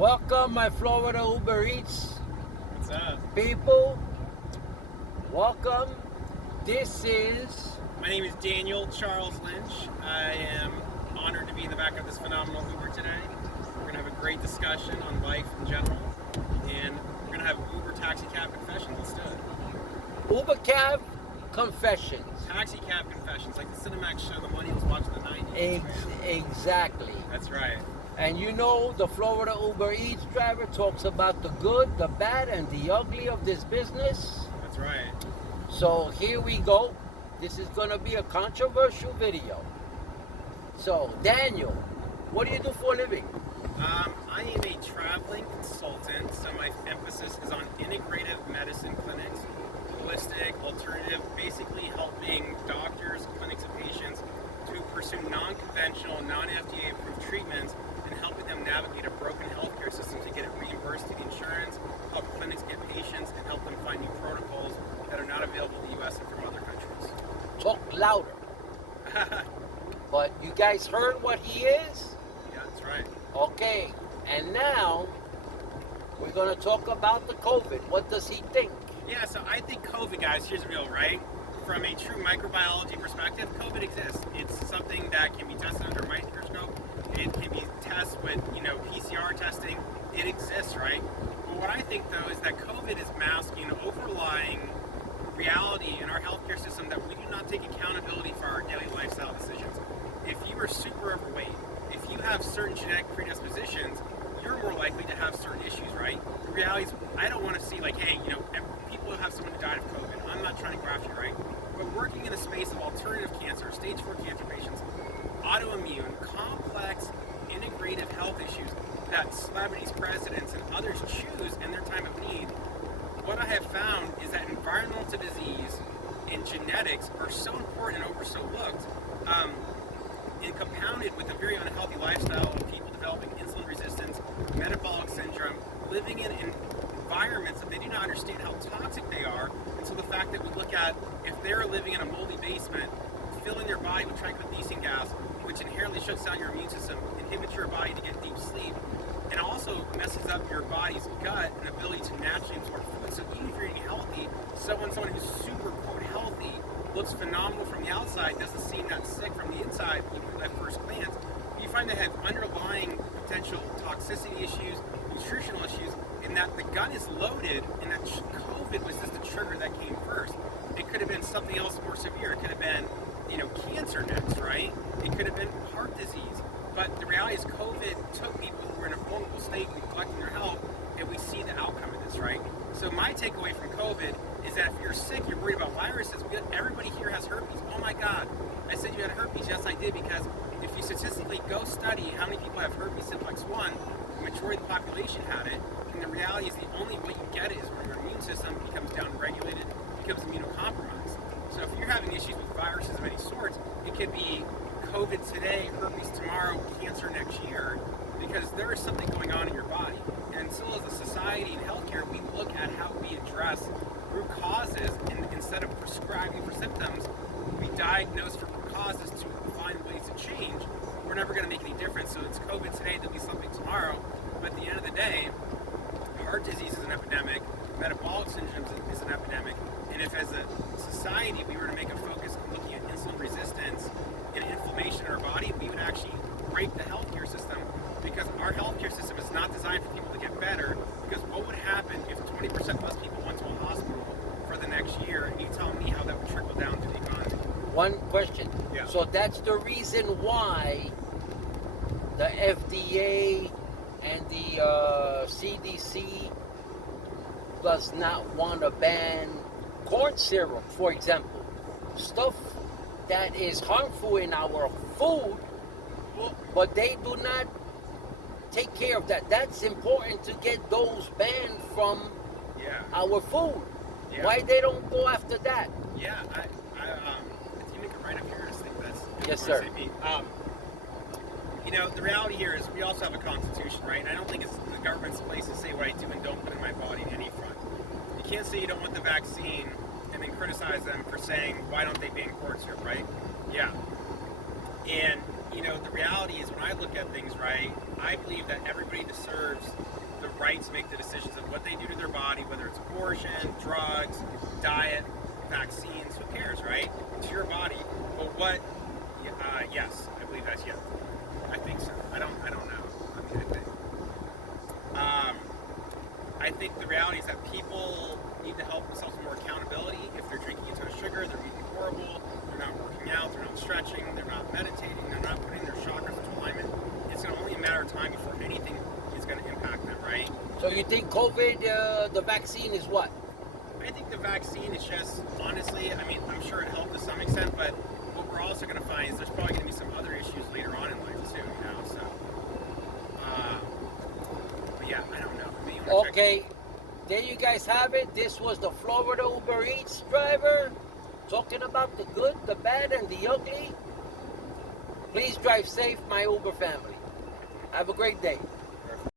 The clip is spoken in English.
Welcome, my Florida Uber Eats What's up? people. Welcome. This is My name is Daniel Charles Lynch. I am honored to be in the back of this phenomenal Uber today. We're going to have a great discussion on life in general, and we're going to have Uber taxi cab confessions. Let's do it. Uber Cab Confessions. Taxi cab confessions, like the Cinemax show the millennials watched in the 90s. Exactly. That's right. And you know, the Florida Uber Eats driver talks about the good, the bad, and the ugly of this business. That's right. So here we go. This is going to be a controversial video. So, Daniel, what do you do for a living? I am a traveling consultant, so my emphasis is on integrative medicine clinics, holistic, alternative, basically helping doctors, clinics, and patients to pursue non-conventional, non-FDA approved treatments and helping them navigate a broken healthcare system to get it reimbursed to the insurance, help clinics get patients, and help them find new protocols that are not available in the US and from other countries. Talk louder. But you guys heard what he is? Yeah, that's right. Okay, and now we're going to talk about the COVID. What does he think? Yeah, so I think COVID, guys, here's the real, right? From a true microbiology perspective, COVID exists. It's something that can be tested under a microscope. It can be tested with, PCR testing. It exists, right? But what I think, though, is that COVID is masking an overlying reality in our healthcare system that we do not take accountability for our daily lifestyle decisions. If you are super overweight, if you have certain genetic predispositions, you're more likely to have certain issues, right? The reality is, I don't want to see people have someone who died of COVID. I'm not trying to graft you, right? But working in the space of alternative cancer, stage 4 cancer patients, autoimmune, complex, integrative health issues that celebrities, presidents, and others choose in their time of need, what I have found is that environmental disease and genetics are so important and overlooked, and compounded with a very unhealthy lifestyle of people developing insulin resistance, metabolic syndrome, living in environments that they do not understand how toxic they are. And so the fact that we look at, if they're living in a moldy basement, filling their body with triclobutene gas, which inherently shuts down your immune system, inhibits your body to get deep sleep, and also messes up your body's gut and ability to naturally absorb food. So even if you're eating healthy, someone who's super, quote, healthy, looks phenomenal from the outside, doesn't seem that sick from the inside at first glance, you find they have underlying potential toxicity issues, nutritional issues, and that the gun is loaded, and that COVID was just the trigger that came first. It could have been something else more severe. It could have been, cancer next, right? It could have been heart disease. But the reality is COVID took people who were in a vulnerable state, neglecting their health, and we see the outcome of this, right? So my takeaway from COVID is that if you're sick, you're worried about viruses. Everybody here has herpes. Oh my God, I said you had herpes. Yes, I did, because if you statistically go study how many people have herpes simplex 1, the majority of the population had it, and the reality is the only way you get it is where your immune system becomes downregulated, becomes immunocompromised. So if you're having issues with viruses of any sorts, it could be COVID today, herpes tomorrow, cancer next year, because there is something going on in your body. And so as a society and healthcare, we look at how we address root causes, and instead of prescribing for symptoms, we diagnose for root causes to find ways to change. We're never going to make any difference. So it's COVID today, there'll be something tomorrow. But at the end of the day, heart disease is an epidemic, metabolic syndrome is an epidemic, and if as a society we were to make a focus on looking at insulin resistance and inflammation in our body, we would actually break the healthcare system, because our healthcare system is not designed for people to get better. Because what would happen if 20% less people went to a hospital for the next year? And you tell me how that would trickle down to the economy. One question. Yeah. So that's the reason why the FDA and the CDC does not want to ban corn syrup, for example. Stuff that is harmful in our food, but they do not take care of that. That's important to get those banned from our food. Yeah. Why they don't go after that? Yeah, do you make it right up here? I just think that's... Yes, sir. The reality here is we also have a constitution, right? And I don't think it's the government's place to say what I do and don't put in my body in any front. You can't say you don't want the vaccine and then criticize them for saying, why don't they ban corn syrup, right? Yeah. And, the reality is when I look at things, right, I believe that everybody everybody deserves the right to make the decisions of what they do to their body, whether it's abortion, drugs, diet, vaccines, who cares, right? It's your body. But what, yes, I believe that's yes. I think so. I don't know. I think the reality is that people need to help themselves with more accountability. If they're drinking a ton of sugar, they're eating horrible, they're not working out, they're not stretching, they're not meditating, they're not putting their chakras into alignment, it's going to only a matter of time before anything is going to impact them, right? So you think COVID, the vaccine is what? I think the vaccine is just, honestly, I mean, I'm sure it helped to some extent, but what we're also going to find is there's probably going to be some other issues later on in life too, you know, so. But yeah, I don't know. I mean, Okay, there you guys have it. This was the Florida Uber Eats driver talking about the good, the bad, and the ugly. Please drive safe, my Uber family. Have a great day.